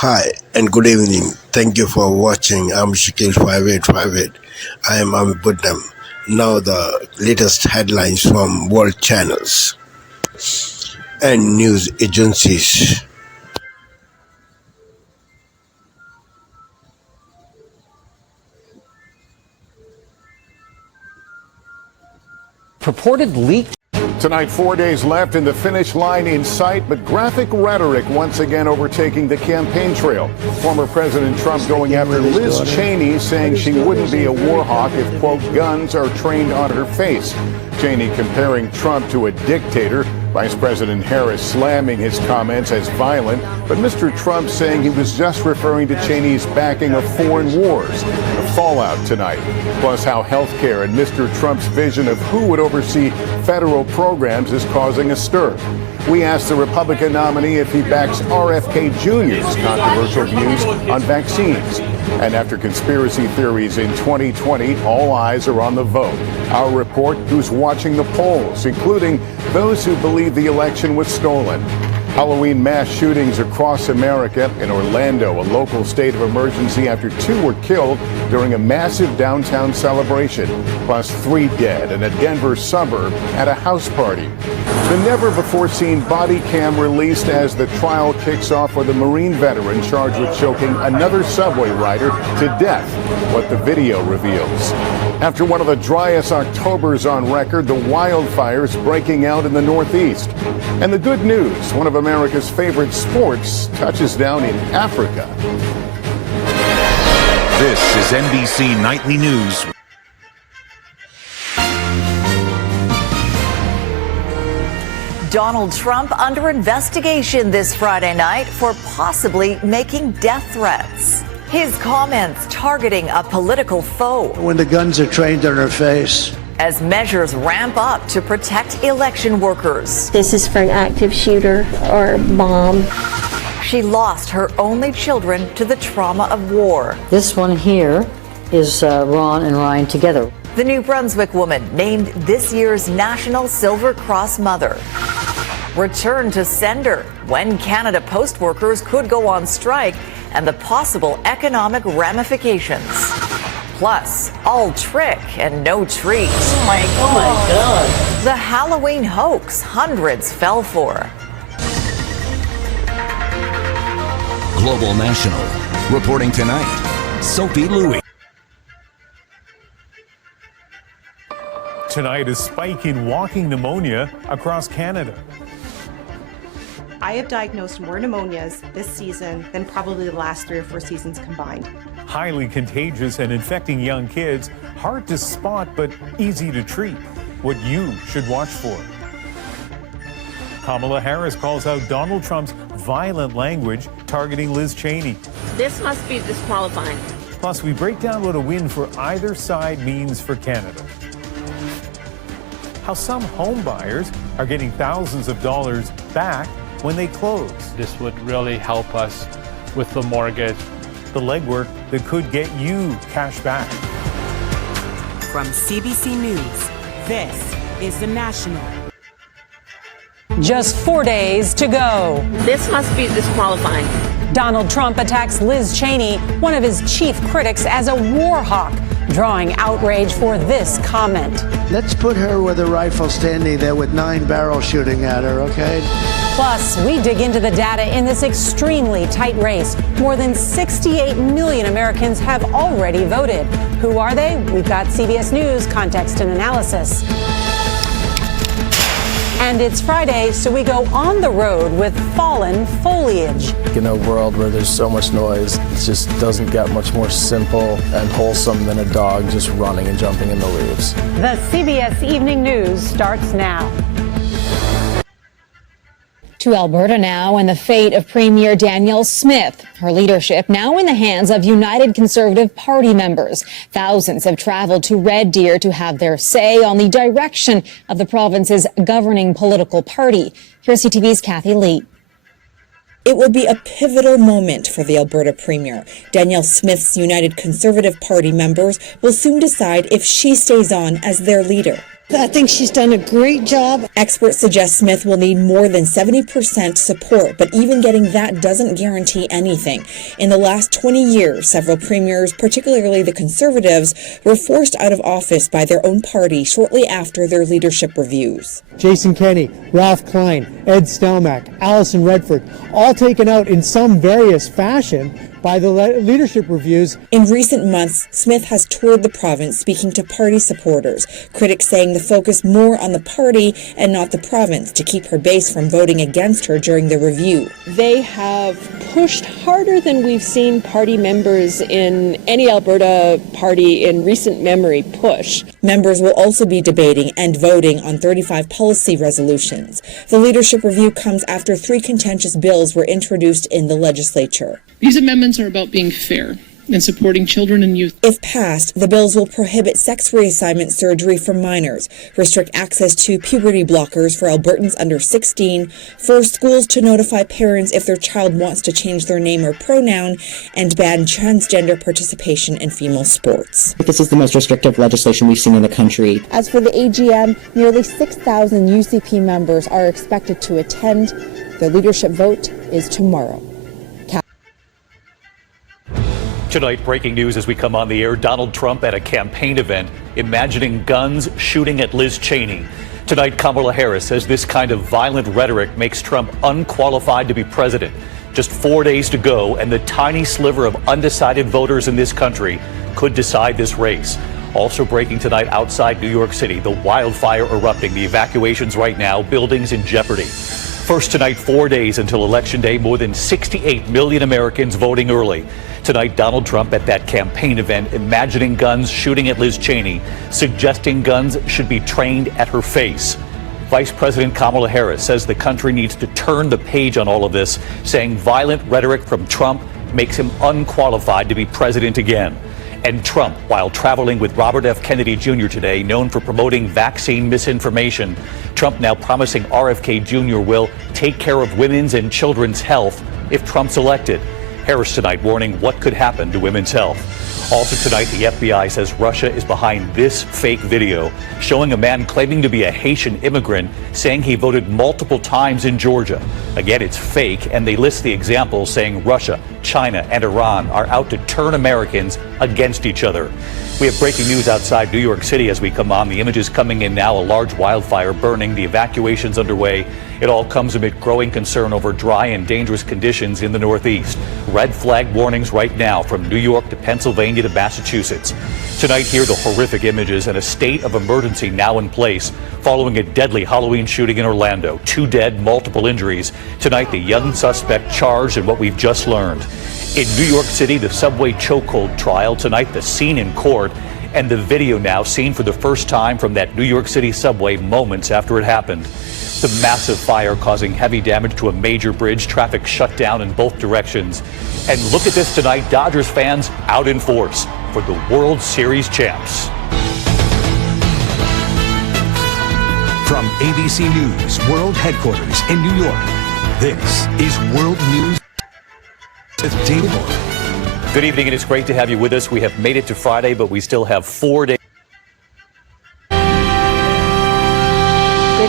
Hi and good evening. Thank you for watching. I'm Shakil 5858. I am Buddham. Now the latest headlines from world channels and news agencies. Purported leaked. Tonight, 4 days left and the finish line in sight, but graphic rhetoric once again overtaking the campaign trail. Former President Trump going after Liz Cheney, saying she wouldn't be a war hawk if, quote, guns are trained on her face. Cheney comparing Trump to a dictator. Vice President Harris slamming his comments as violent, but Mr. Trump saying he was just referring to Cheney's backing of foreign wars. The fallout tonight, plus how health care and Mr. Trump's vision of who would oversee federal programs is causing a stir. We asked the Republican nominee if he backs RFK Jr.'s controversial views on vaccines. And after conspiracy theories in 2020, all eyes are on the vote. Our report, who's watching the polls, including those who believe the election was stolen. Halloween mass shootings across America. In Orlando, a local state of emergency after 2 were killed during a massive downtown celebration, plus 3 dead in a Denver suburb at a house party. The never-before-seen body cam released as the trial kicks off with a Marine veteran charged with choking another subway rider to death, what the video reveals. After one of the driest Octobers on record, the wildfires breaking out in the Northeast. And the good news, one of America's favorite sports touches down in Africa. This is NBC Nightly News. Donald Trump under investigation this Friday night for possibly making death threats. His comments targeting a political foe. When the guns are trained on her face. As measures ramp up to protect election workers. This is for an active shooter or bomb. She lost her only children to the trauma of war. This one here is Ron and Ryan together. The New Brunswick woman named this year's National Silver Cross Mother. Return to sender when Canada Post workers could go on strike and the possible economic ramifications. Plus, all trick and no treat. Oh my God. The Halloween hoax hundreds fell for. Global National. Reporting tonight, Sophie Louis. Tonight, a spike in walking pneumonia across Canada. I have diagnosed more pneumonias this season than probably the last 3 or 4 seasons combined. Highly contagious and infecting young kids, hard to spot but easy to treat. What you should watch for. Kamala Harris calls out Donald Trump's violent language targeting Liz Cheney. This must be disqualifying. Plus, we break down what a win for either side means for Canada. How some home buyers are getting thousands of dollars back when they close. This would really help us with the mortgage. The legwork that could get you cash back. From CBC News, this is The National. Just 4 days to go. This must be disqualifying. Donald Trump attacks Liz Cheney, one of his chief critics, as a war hawk, drawing outrage for this comment. Let's put her with a rifle standing there with 9 barrels shooting at her, okay? Plus, we dig into the data in this extremely tight race. More than 68 million Americans have already voted. Who are they? We've got CBS News context and analysis. And it's Friday, so we go on the road with fallen foliage. In a world where there's so much noise, it just doesn't get much more simple and wholesome than a dog just running and jumping in the leaves. The CBS Evening News starts now. To Alberta now and the fate of Premier Danielle Smith. Her leadership now in the hands of United Conservative Party members. Thousands have traveled to Red Deer to have their say on the direction of the province's governing political party. Here's CTV's Kathy Lee. It will be a pivotal moment for the Alberta Premier. Danielle Smith's United Conservative Party members will soon decide if she stays on as their leader. I think she's done a great job. Experts suggest Smith will need more than 70% support, but even getting that doesn't guarantee anything. In the last 20 years, several premiers, particularly the Conservatives, were forced out of office by their own party shortly after their leadership reviews. Jason Kenney, Ralph Klein, Ed Stelmach, Allison Redford, all taken out in some various fashion by the leadership reviews. In recent months, Smith has toured the province speaking to party supporters, critics saying the focus more on the party and not the province to keep her base from voting against her during the review. They have pushed harder than we've seen party members in any Alberta party in recent memory push. Members will also be debating and voting on 35 policy resolutions. The leadership review comes after 3 contentious bills were introduced in the legislature. These amendments are about being fair and supporting children and youth. If passed, the bills will prohibit sex reassignment surgery for minors, restrict access to puberty blockers for Albertans under 16, force schools to notify parents if their child wants to change their name or pronoun, and ban transgender participation in female sports. This is the most restrictive legislation we've seen in the country. As for the AGM, nearly 6,000 UCP members are expected to attend. The leadership vote is tomorrow. Tonight, breaking news as we come on the air. Donald Trump at a campaign event, imagining guns shooting at Liz Cheney. Tonight, Kamala Harris says this kind of violent rhetoric makes Trump unqualified to be president. Just 4 days to go, and the tiny sliver of undecided voters in this country could decide this race. Also breaking tonight outside New York City, the wildfire erupting, the evacuations right now, buildings in jeopardy. First tonight, 4 days until Election Day, more than 68 million Americans voting early. Tonight, Donald Trump at that campaign event, imagining guns shooting at Liz Cheney, suggesting guns should be trained at her face. Vice President Kamala Harris says the country needs to turn the page on all of this, saying violent rhetoric from Trump makes him unqualified to be president again. And Trump, while traveling with Robert F. Kennedy Jr. today, known for promoting vaccine misinformation, Trump now promising RFK Jr. will take care of women's and children's health if Trump's elected. Harris tonight warning what could happen to women's health. Also tonight, the FBI says Russia is behind this fake video showing a man claiming to be a Haitian immigrant saying he voted multiple times in Georgia. Again, it's fake, and they list the examples saying Russia, China, and Iran are out to turn Americans against each other. We have breaking news outside New York City as we come on. The images coming in now, a large wildfire burning, the evacuations underway. It all comes amid growing concern over dry and dangerous conditions in the Northeast. Red flag warnings right now from New York to Pennsylvania to Massachusetts. Tonight, here the horrific images and a state of emergency now in place following a deadly Halloween shooting in Orlando. 2 dead, multiple injuries. Tonight, the young suspect charged in what we've just learned. In New York City, the subway chokehold trial. Tonight, the scene in court and the video now seen for the first time from that New York City subway moments after it happened. The massive fire causing heavy damage to a major bridge, traffic shut down in both directions. And look at this tonight, Dodgers fans out in force for the World Series champs. From ABC News World Headquarters in New York, this is World News with David Moore. Good evening, and it's great to have you with us. We have made it to Friday, but we still have 4 days. Good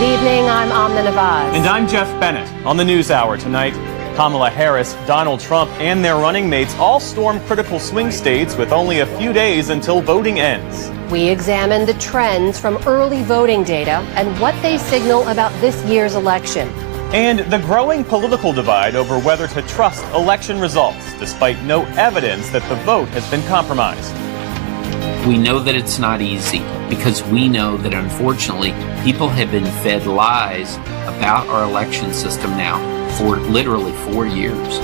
evening, I'm Amna Nawaz. And I'm Jeff Bennett. On the News Hour tonight, Kamala Harris, Donald Trump, and their running mates all storm critical swing states with only a few days until voting ends. We examine the trends from early voting data and what they signal about this year's election. And the growing political divide over whether to trust election results, despite no evidence that the vote has been compromised. We know that it's not easy because we know that, unfortunately, people have been fed lies about our election system now for literally 4 years.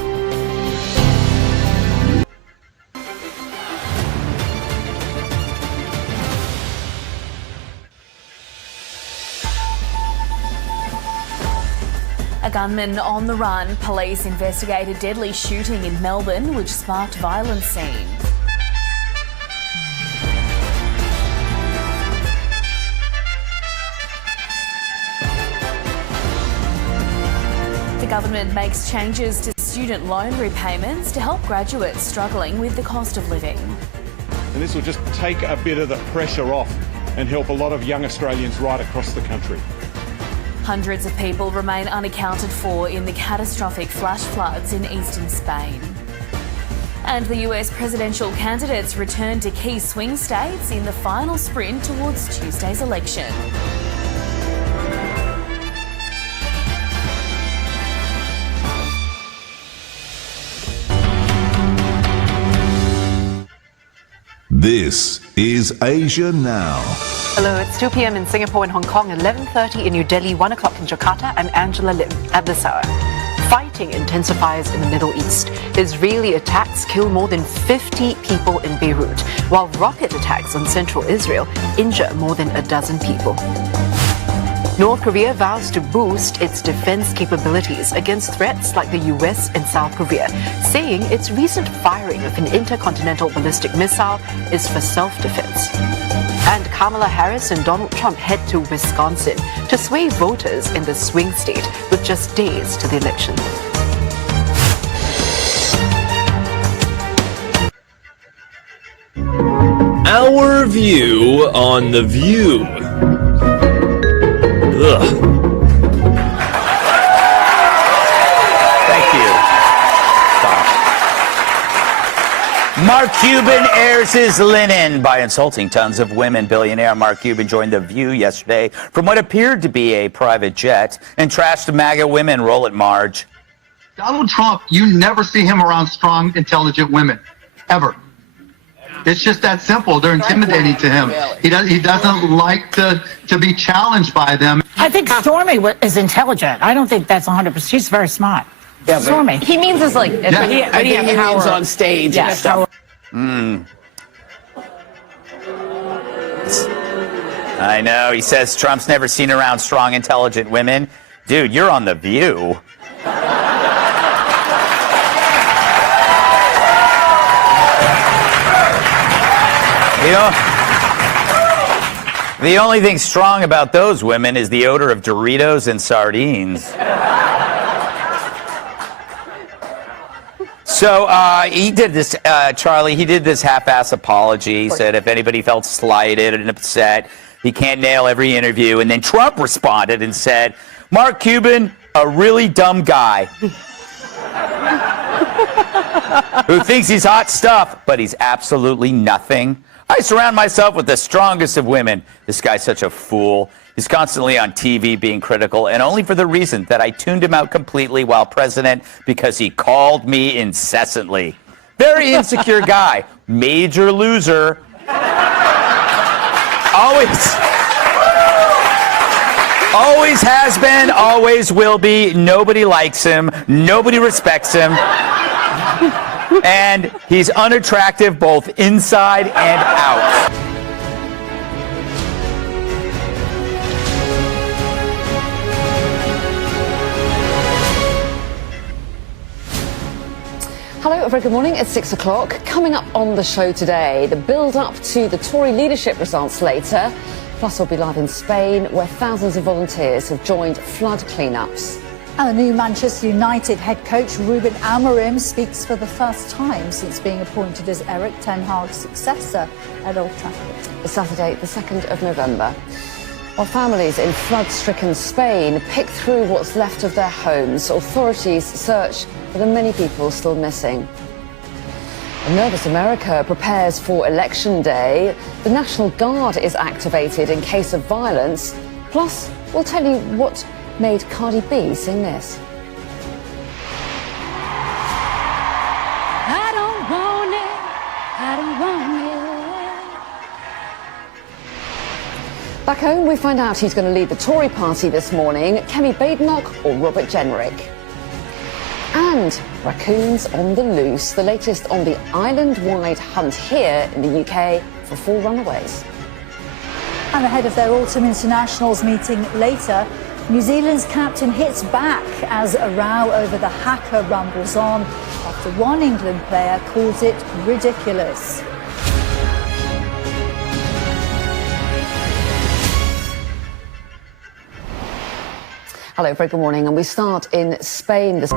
A gunman on the run. Police investigate a deadly shooting in Melbourne which sparked violent scene. The government makes changes to student loan repayments to help graduates struggling with the cost of living. And this will just take a bit of the pressure off and help a lot of young Australians right across the country. Hundreds of people remain unaccounted for in the catastrophic flash floods in eastern Spain. And the US presidential candidates return to key swing states in the final sprint towards Tuesday's election. This is Asia Now. Hello, it's 2 p.m. in Singapore and Hong Kong, 11:30 in New Delhi, 1 o'clock in Jakarta. I'm Angela Lim. At this hour, fighting intensifies in the Middle East. Israeli attacks kill more than 50 people in Beirut, while rocket attacks on central Israel injure more than a dozen people. North Korea vows to boost its defense capabilities against threats like the US and South Korea, saying its recent firing of an intercontinental ballistic missile is for self-defense. And Kamala Harris and Donald Trump head to Wisconsin to sway voters in the swing state with just days to the election. Our view on The View. Ugh. Thank you. Stop. Mark Cuban airs his linen by insulting tons of women. Billionaire Mark Cuban joined The View yesterday from what appeared to be a private jet and trashed MAGA women. Roll it, Marge. Donald Trump, you never see him around strong, intelligent women, ever. It's just that simple. They're intimidating to him. He doesn't like to be challenged by them. I think Stormy is intelligent. I don't think that's 100%. She's very smart. Yeah, Stormy. He means is like, Yeah. but he has power on stage and stuff. I know. He says Trump's never seen around strong, intelligent women. Dude, you're on The View. The only thing strong about those women is the odor of Doritos and sardines. So he did this, Charlie, he did this half-ass apology. He said if anybody felt slighted and upset, he can't nail every interview. And then Trump responded and said, Mark Cuban, a really dumb guy. Who thinks he's hot stuff, but he's absolutely nothing. I surround myself with the strongest of women. This guy's such a fool. He's constantly on TV being critical, and only for the reason that I tuned him out completely while president because he called me incessantly. Very insecure guy. Major loser. Always has been, always will be. Nobody likes him. Nobody respects him. And he's unattractive both inside and out. Hello, a very good morning. It's 6 o'clock. Coming up on the show today, the build-up to the Tory leadership results later. Plus, we'll be live in Spain, where thousands of volunteers have joined flood cleanups. And the new Manchester United head coach Ruben Amorim speaks for the first time since being appointed as Eric Ten Hag's successor at Old Trafford. It's Saturday, the 2nd of November. While families in flood-stricken Spain pick through what's left of their homes, authorities search for the many people still missing. A nervous America prepares for Election Day. The National Guard is activated in case of violence. Plus, we'll tell you what made Cardi B sing this. I don't want it, I don't want it. Back home, we find out who's going to lead the Tory party this morning, Kemi Badenoch or Robert Jenrick. And raccoons on the loose, the latest on the island-wide hunt here in the UK for 4 runaways. And ahead of their autumn internationals meeting later, New Zealand's captain hits back as a row over the haka rumbles on after one England player calls it ridiculous. Hello, very good morning, and we start in Spain this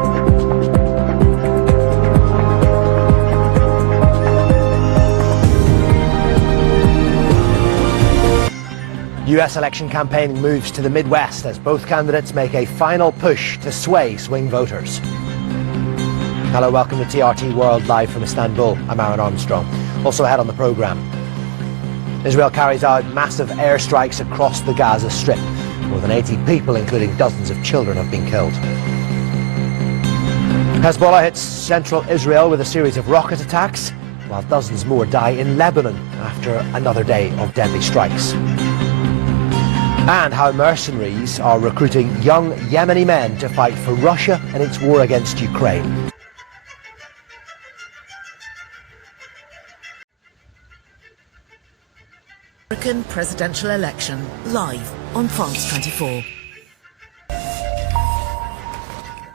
US election campaign moves to the Midwest as both candidates make a final push to sway swing voters. Hello, welcome to TRT World live from Istanbul. I'm Aaron Armstrong. Also ahead on the programme, Israel carries out massive airstrikes across the Gaza Strip. More than 80 people, including dozens of children, have been killed. Hezbollah hits central Israel with a series of rocket attacks, while dozens more die in Lebanon after another day of deadly strikes. And how mercenaries are recruiting young Yemeni men to fight for Russia in its war against Ukraine. American presidential election live on France 24.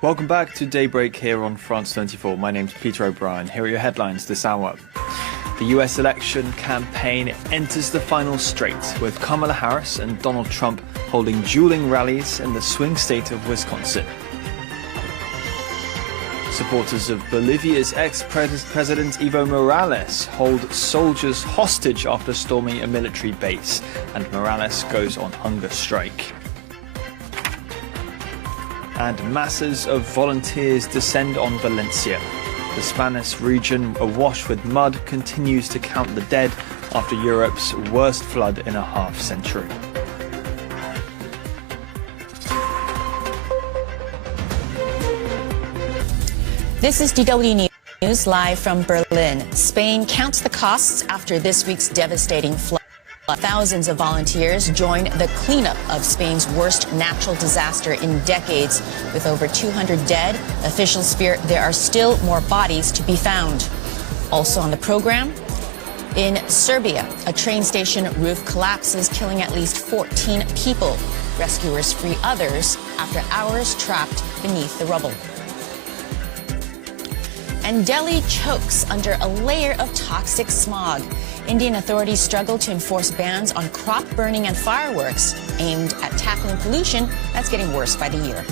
Welcome back to Daybreak here on France 24. My name's Peter O'Brien. Here are your headlines this hour. The US election campaign enters the final straight, with Kamala Harris and Donald Trump holding dueling rallies in the swing state of Wisconsin. Supporters of Bolivia's ex-president Evo Morales hold soldiers hostage after storming a military base, and Morales goes on hunger strike. And masses of volunteers descend on Valencia. The Spanish region, awash with mud, continues to count the dead after Europe's worst flood in a half-century. This is DW News live from Berlin. Spain counts the costs after this week's devastating flood. Thousands of volunteers joined the cleanup of Spain's worst natural disaster in decades. With over 200 dead, officials fear there are still more bodies to be found. Also on the program, in Serbia, a train station roof collapses, killing at least 14 people. Rescuers free others after hours trapped beneath the rubble. And Delhi chokes under a layer of toxic smog. Indian authorities struggle to enforce bans on crop burning and fireworks aimed at tackling pollution that's getting worse by the year.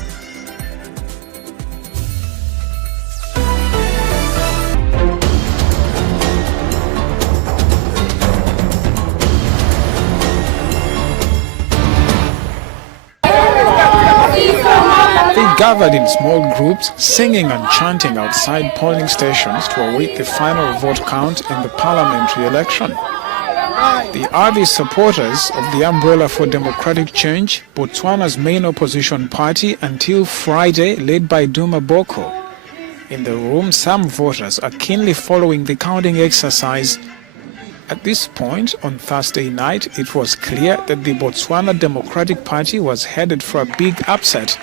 They gathered in small groups, singing and chanting outside polling stations to await the final vote count in the parliamentary election. They are the supporters of the Umbrella for Democratic Change, Botswana's main opposition party, until Friday, led by Duma Boko. In the room, some voters are keenly following the counting exercise. At this point, on Thursday night, it was clear that the Botswana Democratic Party was headed for a big upset.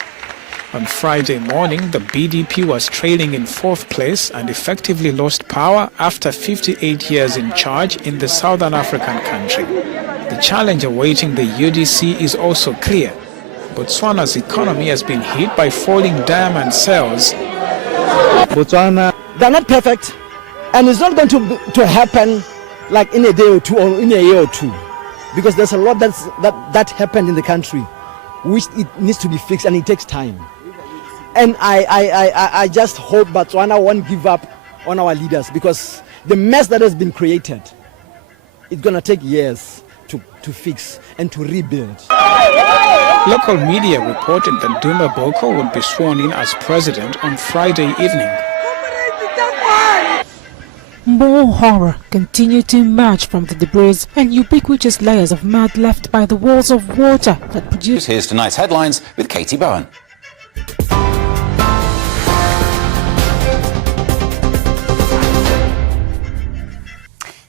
On Friday morning, the BDP was trailing in fourth place and effectively lost power after 58 years in charge in the southern African country. The challenge awaiting the UDC is also clear. Botswana's economy has been hit by falling diamond sales. Botswana, they're not perfect, and it's not going to happen like in a day or two or in a year or two, because there's a lot that happened in the country which it needs to be fixed, and it takes time. And I just hope Botswana won't give up on our leaders, because the mess that has been created, it's going to take years to fix and to rebuild. Local media reported that Duma Boko would be sworn in as president on Friday evening. More horror continued to emerge from the debris and ubiquitous layers of mud left by the walls of water that produced. Here's tonight's headlines with Katie Bowen.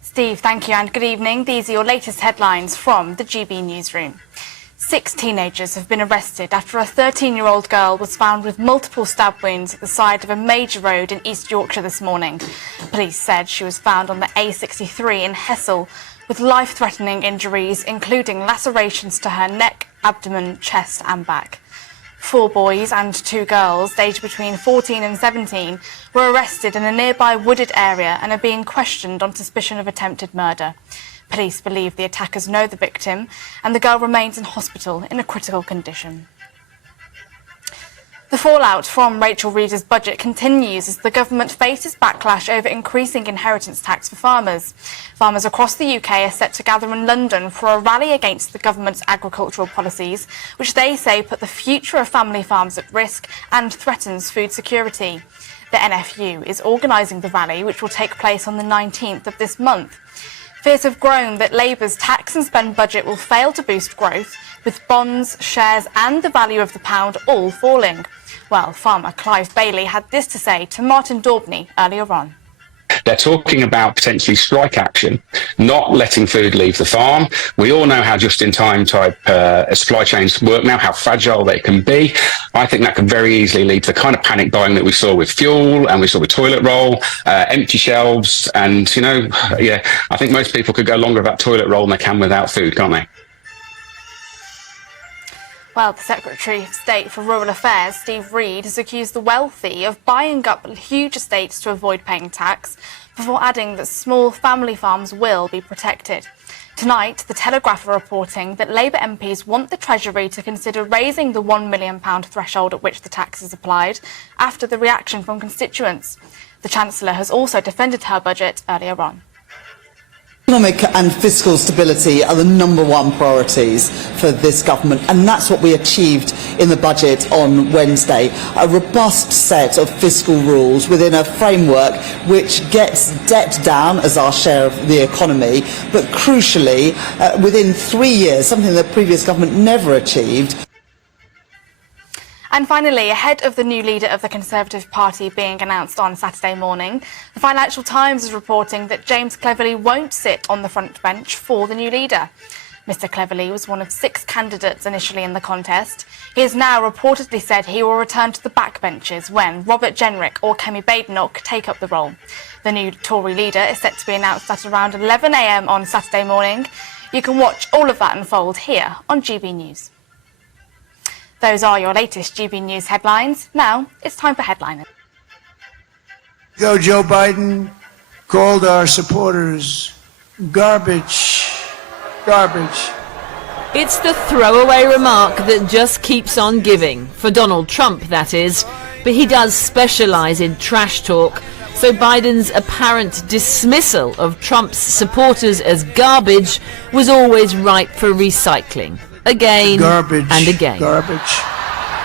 Steve, thank you and good evening. These are your latest headlines from the GB Newsroom. 6 teenagers have been arrested after a 13-year-old girl was found with multiple stab wounds at the side of a major road in East Yorkshire this morning. Police said she was found on the A63 in Hessel with life-threatening injuries, including lacerations to her neck, abdomen, chest and back. 4 boys and 2 girls, aged between 14 and 17, were arrested in a nearby wooded area and are being questioned on suspicion of attempted murder. Police believe the attackers know the victim and the girl remains in hospital in a critical condition. The fallout from Rachel Reeder's budget continues as the government faces backlash over increasing inheritance tax for farmers. Farmers across the UK are set to gather in London for a rally against the government's agricultural policies, which they say put the future of family farms at risk and threatens food security. The NFU is organising the rally, which will take place on the 19th of this month. Fears have grown that Labour's tax and spend budget will fail to boost growth, with bonds, shares and the value of the pound all falling. Well, farmer Clive Bailey had this to say to Martin Daubney earlier on. They're talking about potentially strike action, not letting food leave the farm. We all know how just-in-time type supply chains work now, how fragile they can be. I think that could very easily lead to the kind of panic buying that we saw with fuel and we saw with toilet roll, empty shelves. And, you know, yeah, I think most people could go longer without toilet roll than they can without food, can't they? Well, the Secretary of State for Rural Affairs, Steve Reed, has accused the wealthy of buying up huge estates to avoid paying tax, before adding that small family farms will be protected. Tonight, The Telegraph are reporting that Labour MPs want the Treasury to consider raising the £1 million threshold at which the tax is applied, after the reaction from constituents. The Chancellor has also defended her budget earlier on. Economic and fiscal stability are the #1 priorities for this government, and that's what we achieved in the budget on Wednesday. A robust set of fiscal rules within a framework which gets debt down as our share of the economy, but crucially, within 3 years, something the previous government never achieved. And finally, ahead of the new leader of the Conservative Party being announced on Saturday morning, the Financial Times is reporting that James Cleverly won't sit on the front bench for the new leader. Mr Cleverly was one of 6 candidates initially in the contest. He has now reportedly said he will return to the backbenches when Robert Jenrick or Kemi Badenoch take up the role. The new Tory leader is set to be announced at around 11 a.m. on Saturday morning. You can watch all of that unfold here on GB News. Those are your latest GB News headlines. Now, it's time for headliners. Joe Biden called our supporters garbage. Garbage. It's the throwaway remark that just keeps on giving. For Donald Trump, that is. But he does specialise in trash talk. So Biden's apparent dismissal of Trump's supporters as garbage was always ripe for recycling. Again and again. Garbage.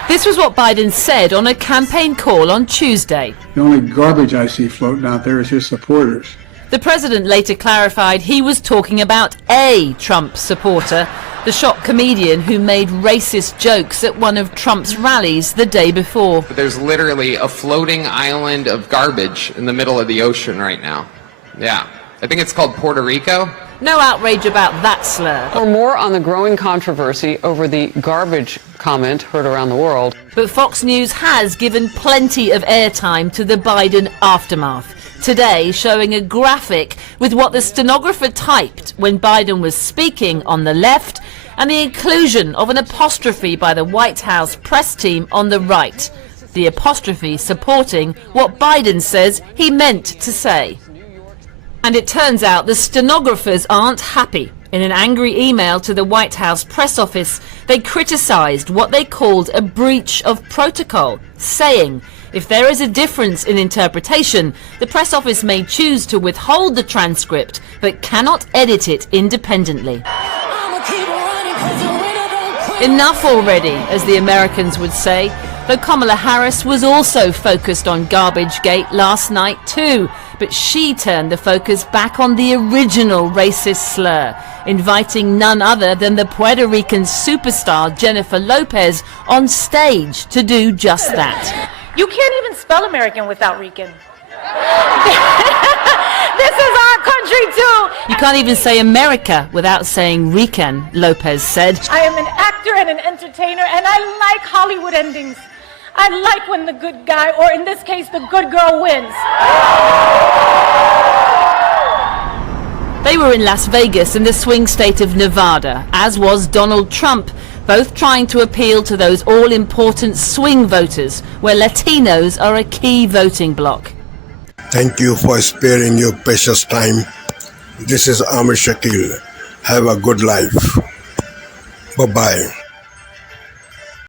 This was what Biden said on a campaign call on Tuesday. The only garbage I see floating out there is his supporters. The president later clarified he was talking about a Trump supporter, the shock comedian who made racist jokes at one of Trump's rallies the day before. There's literally a floating island of garbage in the middle of the ocean right now. Yeah. I think it's called Puerto Rico. No outrage about that slur. For more on the growing controversy over the garbage comment heard around the world. But Fox News has given plenty of airtime to the Biden aftermath. Today, showing a graphic with what the stenographer typed when Biden was speaking on the left, and the inclusion of an apostrophe by the White House press team on the right. The apostrophe supporting what Biden says he meant to say. And it turns out the stenographers aren't happy. In an angry email to the White House press office, they criticised what they called a breach of protocol, saying if there is a difference in interpretation, the press office may choose to withhold the transcript, but cannot edit it independently. Enough already, as the Americans would say, though Kamala Harris was also focused on Garbagegate last night too. But she turned the focus back on the original racist slur, inviting none other than the Puerto Rican superstar Jennifer Lopez on stage to do just that. You can't even spell American without Rican. This is our country too. You can't even say America without saying Rican, Lopez said. I am an actor and an entertainer, and I like Hollywood endings. I like when the good guy, or in this case, the good girl wins. They were in Las Vegas in the swing state of Nevada, as was Donald Trump, both trying to appeal to those all-important swing voters, where Latinos are a key voting bloc. Thank you for sparing your precious time. This is Amir Shakil. Have a good life. Bye-bye.